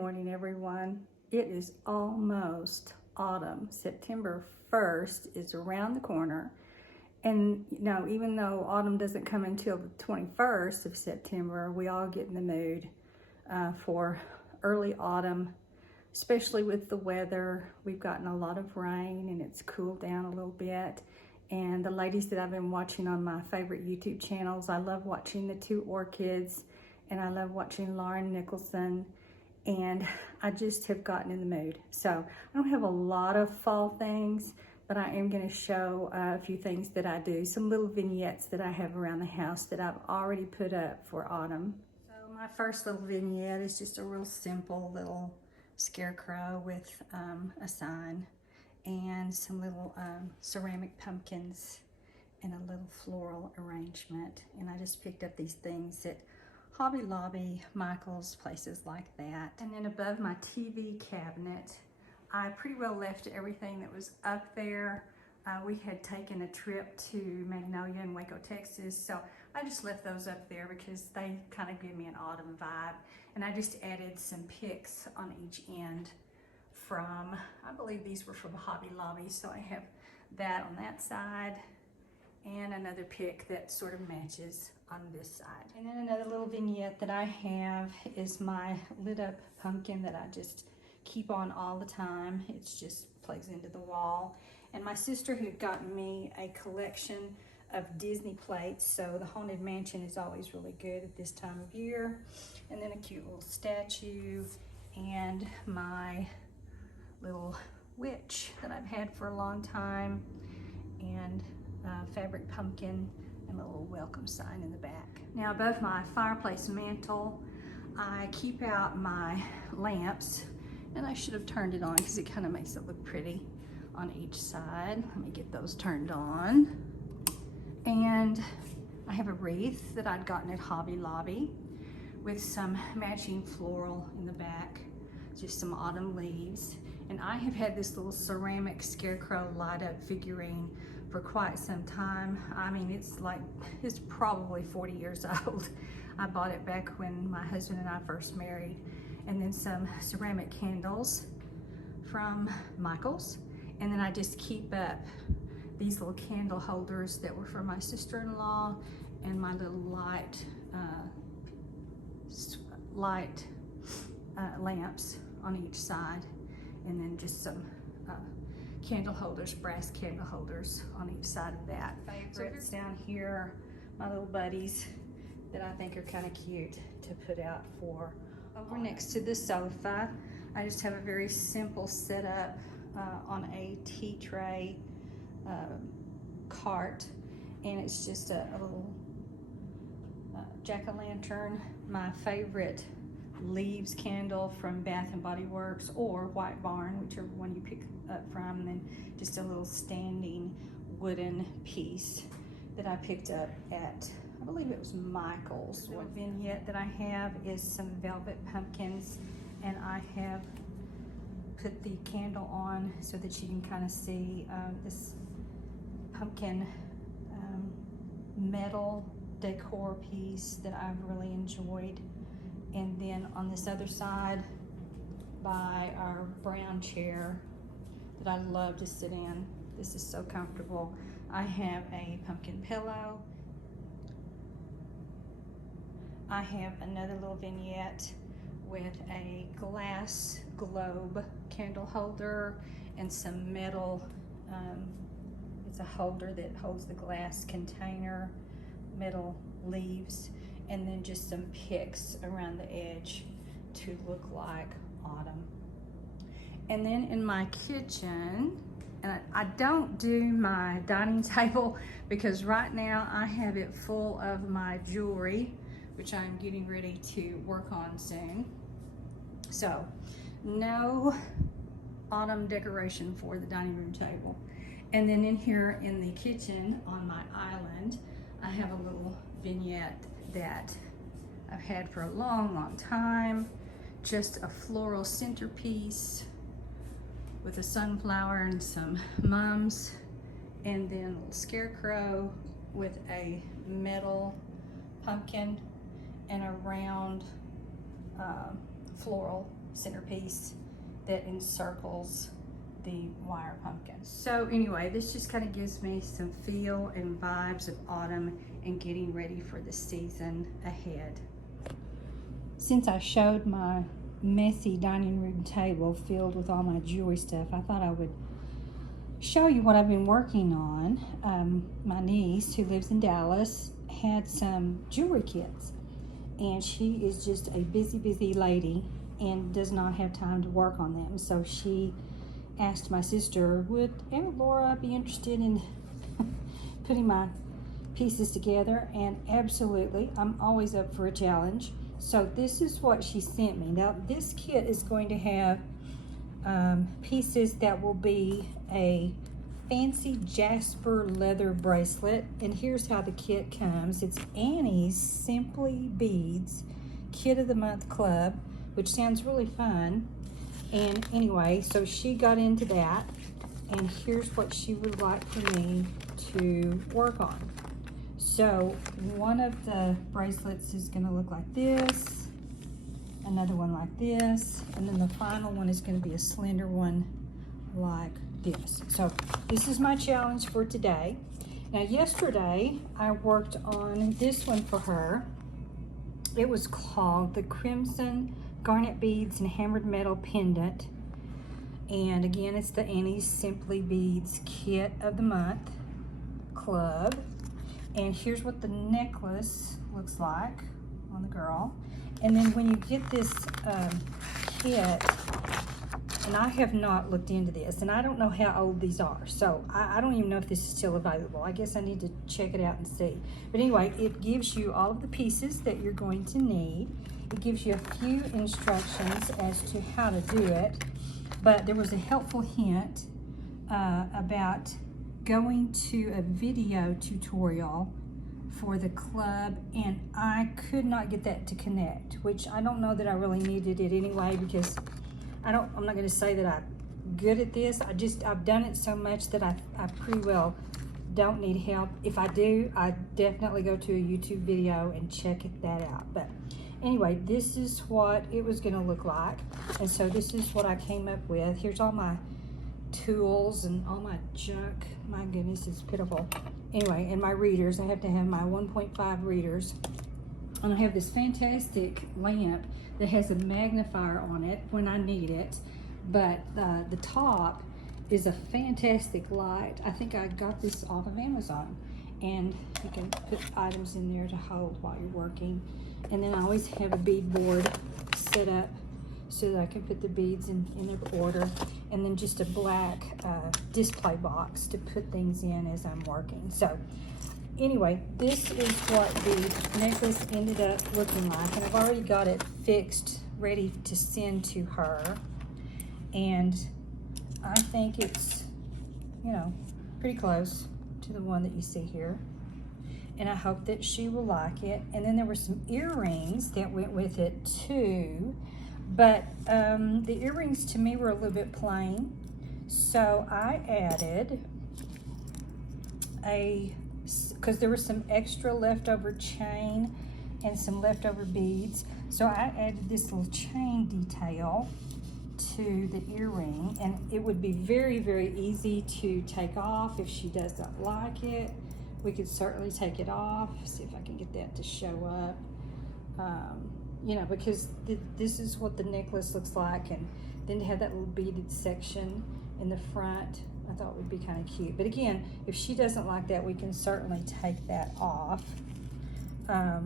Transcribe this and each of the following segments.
morning, everyone. It is almost autumn. September 1st is around the corner. And you know, even though autumn doesn't come until the 21st of September, we all get in the mood for early autumn, especially with the weather. We've gotten a lot of rain and it's cooled down a little bit. And the ladies that I've been watching on my favorite YouTube channels, I love watching the two orchids and I love watching Lauren Nicholson. And I just have gotten in the mood. So I don't have a lot of fall things, but I am going to show a few things that I do, some little vignettes that I have around the house that I've already put up for autumn. So my first little vignette is just a real simple little scarecrow with a sign and some little ceramic pumpkins and a little floral arrangement. And I just picked up these things at Hobby Lobby, Michael's, places like that. And then above my TV cabinet, I pretty well left everything that was up there. We had taken a trip to Magnolia in Waco, Texas, so I just left those up there because they kind of give me an autumn vibe. And I just added some picks on each end from, I believe these were from Hobby Lobby, so I have that on that side and another pick that sort of matches on this side. And then another little vignette that I have is my lit up pumpkin that I just keep on all the time. It's just plugs into the wall. And my sister had gotten me a collection of Disney plates, so the Haunted Mansion is always really good at this time of year. And then a cute little statue and my little witch that I've had for a long time, and fabric pumpkin and a little welcome sign in the back. Now above my fireplace mantle, I keep out my lamps, and I should have turned it on because it kind of makes it look pretty on each side. Let me get those turned on. And I have a wreath that I'd gotten at Hobby Lobby with some matching floral in the back, just some autumn leaves. And I have had this little ceramic scarecrow light up figurine for quite some time. I mean, it's probably 40 years old. I bought it back when my husband and I first married. And then some ceramic candles from Michael's. And then I just keep up these little candle holders that were for my sister-in-law, and my little light lamps on each side. And then just some candle holders, brass candle holders on each side of that. Favorites down here, my little buddies that I think are kind of cute to put out for. Over next to the sofa, I just have a very simple setup on a tea tray cart, and it's just a little jack-o'-lantern, my favorite leaves candle from Bath and Body Works or White Barn, whichever one you pick up from, and then just a little standing wooden piece that I picked up at, I believe it was Michael's. One vignette that I have is some velvet pumpkins, and I have put the candle on so that you can kind of see this pumpkin metal decor piece that I've really enjoyed. And then on this other side, by our brown chair that I love to sit in, this is so comfortable, I have a pumpkin pillow. I have another little vignette with a glass globe candle holder and some metal, it's a holder that holds the glass container, metal leaves, and then just some picks around the edge to look like autumn. And then in my kitchen, and I don't do my dining table because right now I have it full of my jewelry, which I'm getting ready to work on soon. So no autumn decoration for the dining room table. And then in here in the kitchen on my island, I have a little vignette that I've had for a long time. Just a floral centerpiece with a sunflower and some mums, and then a little scarecrow with a metal pumpkin and a round floral centerpiece that encircles the wire pumpkin. So anyway, this just kind of gives me some feel and vibes of autumn and getting ready for the season ahead. Since I showed my messy dining room table filled with all my jewelry stuff, I thought I would show you what I've been working on. My niece, who lives in Dallas, had some jewelry kits, and she is just a busy lady and does not have time to work on them. So she asked my sister, would Aunt Laura be interested in putting my pieces together? And absolutely, I'm always up for a challenge. So this is what she sent me. Now this kit is going to have pieces that will be a fancy jasper leather bracelet, and here's how the kit comes. It's Annie's Simply Beads Kit of the Month Club, which sounds really fun. And anyway, so she got into that, and here's what she would like for me to work on. So one of the bracelets is going to look like this, another one like this, and then the final one is going to be a slender one like this. So this is my challenge for today. Now yesterday I worked on this one for her. It was called the Crimson Garnet Beads and Hammered Metal Pendant, and again it's the Annie's Simply Beads Kit of the Month Club. And here's what the necklace looks like on the girl. And then when you get this kit, and I have not looked into this, and I don't know how old these are, so I don't even know if this is still available. I guess I need to check it out and see. But anyway, it gives you all of the pieces that you're going to need. It gives you a few instructions as to how to do it, but there was a helpful hint about going to a video tutorial for the club, and I could not get that to connect, which I don't know that I really needed it anyway, because I'm not going to say that I'm good at this. I've done it so much that I pretty well don't need help. If I do, I definitely go to a YouTube video and check that out. But anyway, this is what it was going to look like, and so this is what I came up with. Here's all my tools and all my junk. My goodness, it's pitiful. Anyway, and my readers. I have to have my 1.5 readers, and I have this fantastic lamp that has a magnifier on it when I need it, but the top is a fantastic light. I think I got this off of Amazon, and you can put items in there to hold while you're working. And then I always have a bead board set up so that I can put the beads in order, and then just a black display box to put things in as I'm working. So anyway, this is what the necklace ended up looking like, and I've already got it fixed, ready to send to her, and I think it's, you know, pretty close to the one that you see here, and I hope that she will like it. And then there were some earrings that went with it too, but the earrings to me were a little bit plain, so I added because there was some extra leftover chain and some leftover beads, so I added this little chain detail to the earring, and it would be very easy to take off if she doesn't like it. We could certainly take it off. See if I can get that to show up. You know, because this is what the necklace looks like, and then to have that little beaded section in the front, I thought would be kind of cute. But again, if she doesn't like that, we can certainly take that off. But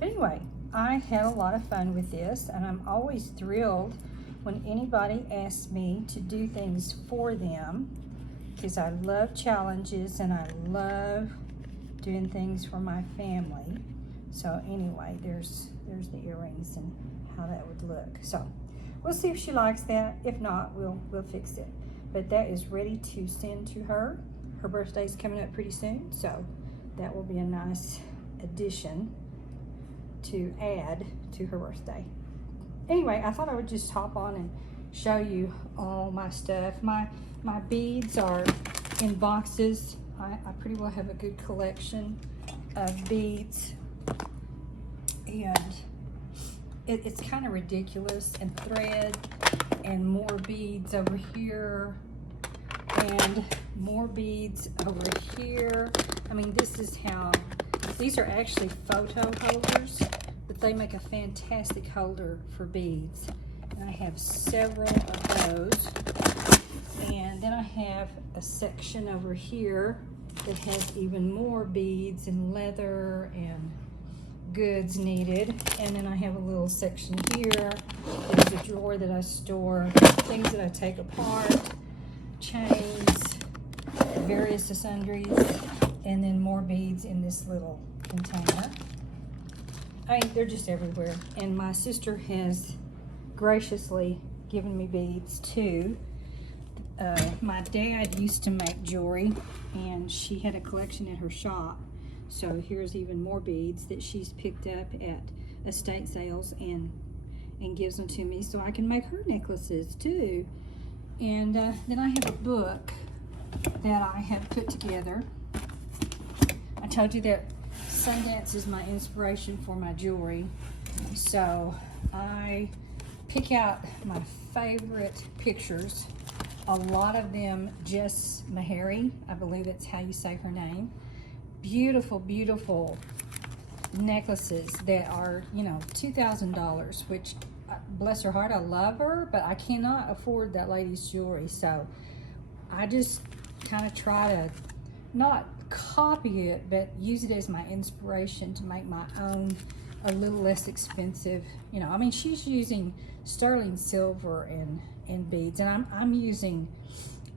anyway, I had a lot of fun with this, and I'm always thrilled when anybody asks me to do things for them, because I love challenges and I love doing things for my family. So anyway, there's the earrings and how that would look. So we'll see if she likes that. If not, we'll fix it. But that is ready to send to her. Her birthday's coming up pretty soon, so that will be a nice addition to add to her birthday. Anyway, I thought I would just hop on and show you all my stuff. My beads are in boxes. I pretty well have a good collection of beads, and it's kind of ridiculous, and thread and more beads over here and more beads over here. I mean, this is how, these are actually photo holders, but they make a fantastic holder for beads. And I have several of those. And then I have a section over here that has even more beads and leather and goods needed. And then I have a little section here. There's a drawer that I store things that I take apart, chains, various sundries, and then more beads in this little container. They're just everywhere. And my sister has graciously given me beads too. My dad used to make jewelry, and she had a collection at her shop. So here's even more beads that she's picked up at estate sales and gives them to me so I can make her necklaces too. And then I have a book that I have put together. I told you that Sundance is my inspiration for my jewelry. So I pick out my favorite pictures. A lot of them Jess Meharry, I believe that's how you say her name. Beautiful, beautiful necklaces that are, you know, $2,000, which, bless her heart, I love her, but I cannot afford that lady's jewelry. So I just kind of try to not copy it, but use it as my inspiration to make my own a little less expensive. You know, I mean, she's using sterling silver and beads, and I'm using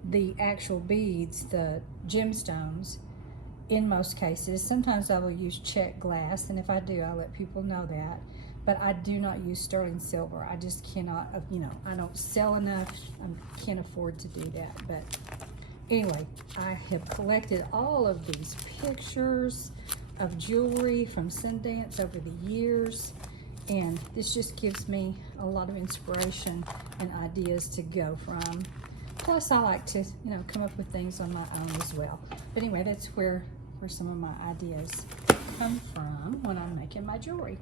the actual beads, the gemstones, in most cases. Sometimes I will use check glass, and if I do, I'll let people know that. But I do not use sterling silver. I just cannot, you know, I don't sell enough. I can't afford to do that. But anyway, I have collected all of these pictures of jewelry from Sundance over the years, and this just gives me a lot of inspiration and ideas to go from. Plus, I like to, you know, come up with things on my own as well. But anyway, that's where some of my ideas come from when I'm making my jewelry.